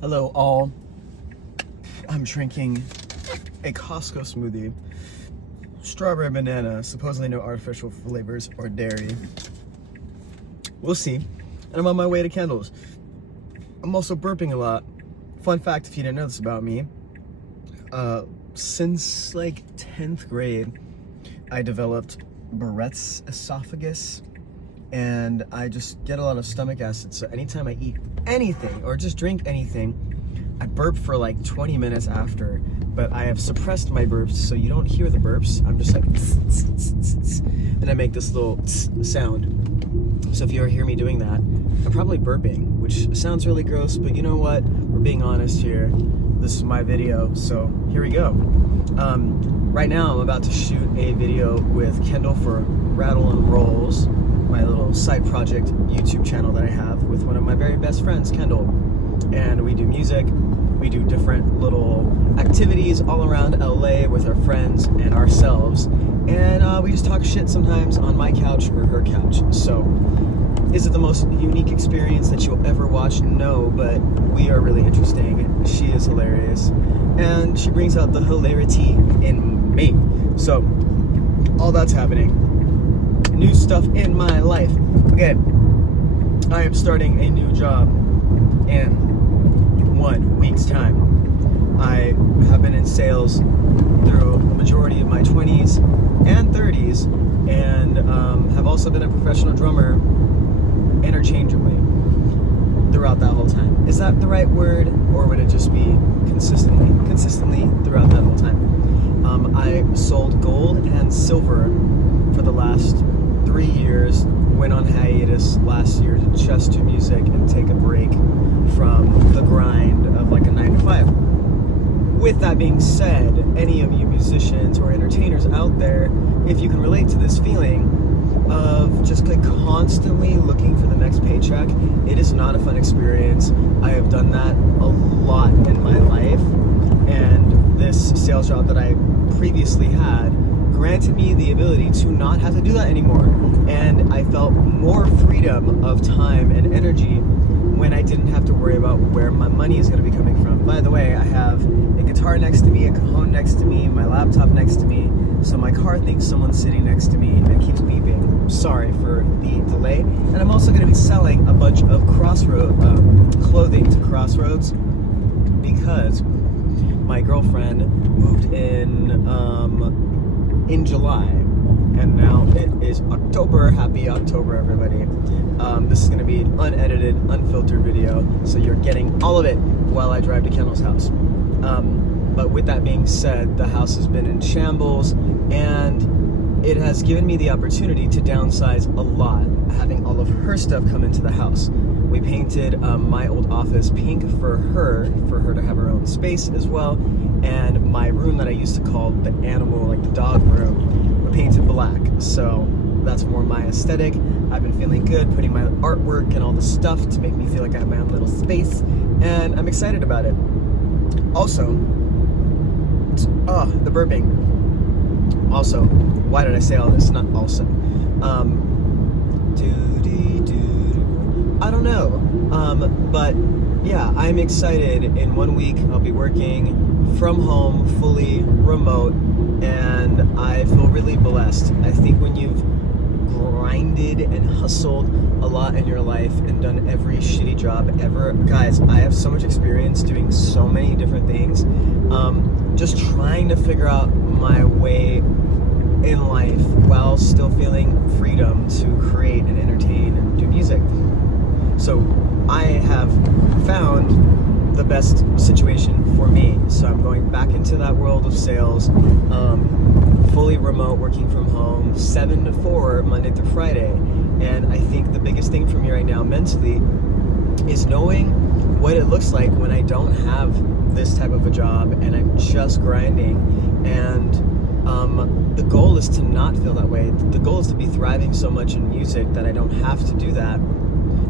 Hello all. I'm drinking a Costco smoothie. Strawberry banana, supposedly no artificial flavors or dairy. We'll see. And I'm on my way to Kendall's. I'm also burping a lot. Fun fact, if you didn't know this about me, since like 10th grade, I developed Barrett's esophagus, and I just get a lot of stomach acid. So anytime I eat anything or just drink anything, I burp for like 20 minutes after, but I have suppressed my burps so you don't hear the burps. I'm just like, and I make this little sound. So if you ever hear me doing that, I'm probably burping, which sounds really gross, but you know what? We're being honest here. This is my video, so here we go. Right now I'm about to shoot a video with Kendall for Rattle and Rolls, my little side project YouTube channel that I have with one of my very best friends, Kendall. And we do music, we do different little activities all around LA with our friends and ourselves. And we just talk shit sometimes on my couch or her couch. So, is it the most unique experience that you'll ever watch? No, but we are really interesting. She is hilarious. And she brings out the hilarity in me. So, all that's happening. New stuff in my life. Okay, I am starting a new job in 1 week's time. I have been in sales through the majority of my 20s and 30s, and have also been a professional drummer interchangeably throughout that whole time. Is that the right word, or would it just be consistently throughout that whole time? I sold gold and silver for the last 3 years, went on hiatus last year to just do music and take a break from the grind of like a 9 to 5. With that being said, any of you musicians or entertainers out there, if you can relate to this feeling of just like constantly looking for the next paycheck, it is not a fun experience. I have done that a lot in my life, and this sales job that I previously had granted me the ability to not have to do that anymore, and I felt more freedom of time and energy when I didn't have to worry about where my money is going to be coming from. By the way, I have a guitar next to me, a cajon next to me, my laptop next to me, so my car thinks someone's sitting next to me and keeps beeping. Sorry for the delay. And I'm also going to be selling a bunch of clothing to Crossroads, because my girlfriend moved in July, and now it is October. Happy October, everybody. This is going to be an unedited, unfiltered video, so you're getting all of it while I drive to Kendall's house. But with that being said, the house has been in shambles, and it has given me the opportunity to downsize a lot, having all of her stuff come into the house. We painted my old office pink for her to have her own space as well, and my room that I used to call the animal, like the dog room, we painted black. So that's more my aesthetic. I've been feeling good putting my artwork and all the stuff to make me feel like I have my own little space, and I'm excited about it. Also, the burping. Also, why did I say all this? Not also. I don't know. But yeah, I'm excited. In 1 week, I'll be working from home, fully remote, and I feel really blessed. I think when you've grinded and hustled a lot in your life and done every shitty job ever, guys, I have so much experience doing so many different things, just trying to figure out my way in life while still feeling freedom to create and entertain and do music. So I have found the best situation for me. So I'm going back into that world of sales, fully remote, working from home, 7 to 4, Monday through Friday. And I think the biggest thing for me right now mentally is knowing what it looks like when I don't have this type of a job and I'm just grinding. And the goal is to not feel that way. The goal is to be thriving so much in music that I don't have to do that.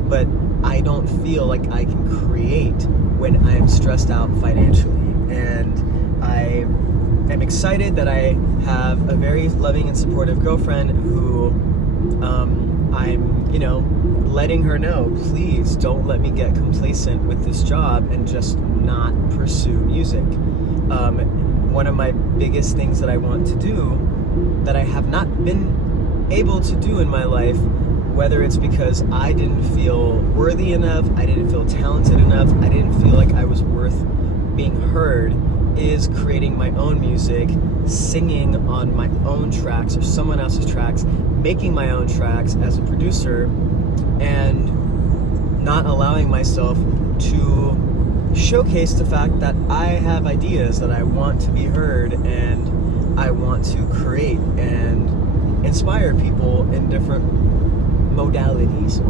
But I don't feel like I can create when I am stressed out financially. And I am excited that I have a very loving and supportive girlfriend who I'm you know, letting her know, please don't let me get complacent with this job and just not pursue music. One of my biggest things that I want to do that I have not been able to do in my life, whether it's because I didn't feel worthy enough, I didn't feel talented enough, I didn't feel like I was worth being heard, is creating my own music, singing on my own tracks or someone else's tracks, making my own tracks as a producer, and not allowing myself to showcase the fact that I have ideas that I want to be heard and I want to create and inspire people in different modalities.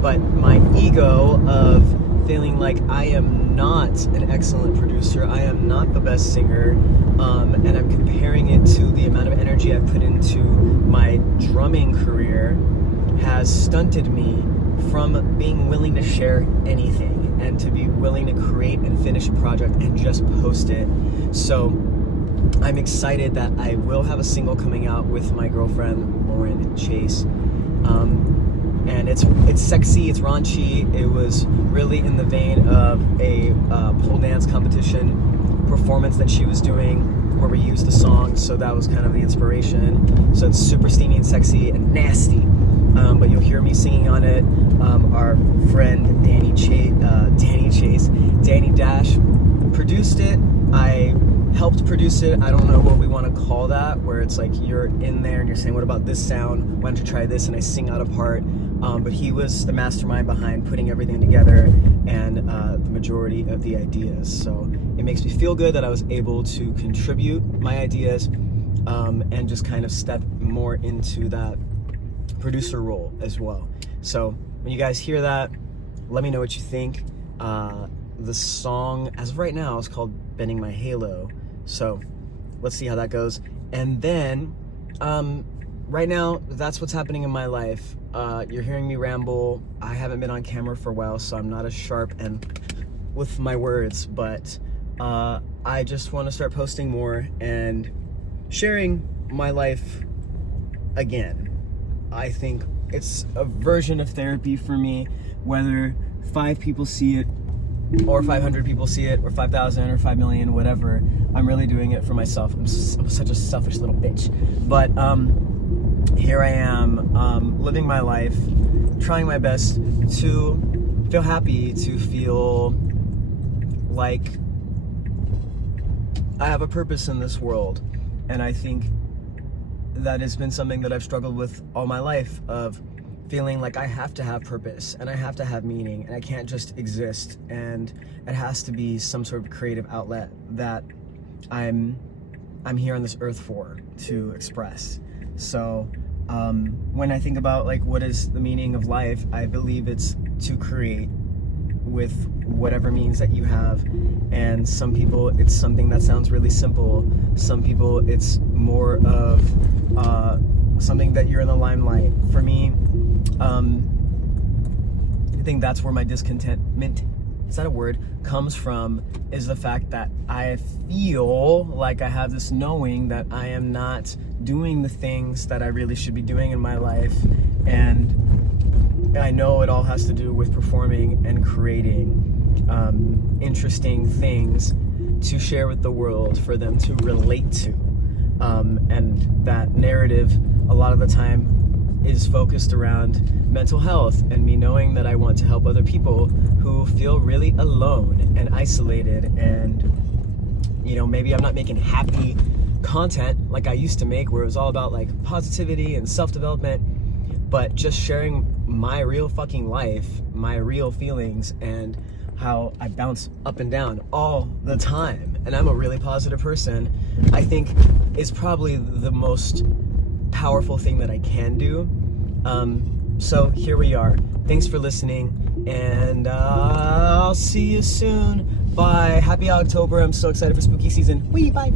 But my ego of feeling like I am not an excellent producer, I am not the best singer, and I'm comparing it to the amount of energy I put into my drumming career, has stunted me from being willing to share anything and to be willing to create and finish a project and just post it. So I'm excited that I will have a single coming out with my girlfriend Lauren Chase. And it's sexy, it's raunchy. It was really in the vein of a pole dance competition performance that she was doing where we used the song, so that was kind of the inspiration. So it's super steamy and sexy and nasty, but you'll hear me singing on it. Our friend Danny Dash produced it. I helped produce it. I don't know what we want to call that, where it's like you're in there and you're saying, what about this sound? Why don't you try this? And I sing out a part. But he was the mastermind behind putting everything together and the majority of the ideas. So it makes me feel good that I was able to contribute my ideas and just kind of step more into that producer role as well. So when you guys hear that, let me know what you think. The song, as of right now, is called Bending My Halo. So let's see how that goes. And then right now, that's what's happening in my life. You're hearing me ramble. I haven't been on camera for a while, so I'm not as sharp and with my words, but I just want to start posting more and sharing my life again. I think it's a version of therapy for me, whether 5 people see it or 500 people see it or 5,000 or 5 million, whatever. I'm really doing it for myself. I'm such a selfish little bitch. But here I am, living my life, trying my best to feel happy, to feel like I have a purpose in this world. And I think that has been something that I've struggled with all my life, of feeling like I have to have purpose and I have to have meaning and I can't just exist, and it has to be some sort of creative outlet that I'm here on this earth for, to express. So when I think about like what is the meaning of life, I believe it's to create with whatever means that you have. And some people it's something that sounds really simple. Some people it's more of something that you're in the limelight. For me, I think that's where my discontentment, is that a word, comes from, is the fact that I feel like I have this knowing that I am not doing the things that I really should be doing in my life. And I know it all has to do with performing and creating interesting things to share with the world, for them to relate to. And that narrative a lot of the time is focused around mental health and me knowing that I want to help other people who feel really alone and isolated, and you know, maybe I'm not making happy content like I used to make, where it was all about like positivity and self-development, but just sharing my real fucking life, my real feelings, and how I bounce up and down all the time. And I'm a really positive person, I think is probably the most powerful thing that I can do. So here we are. Thanks for listening, and I'll see you soon. Bye. Happy October. I'm so excited for spooky season. Wee, bye.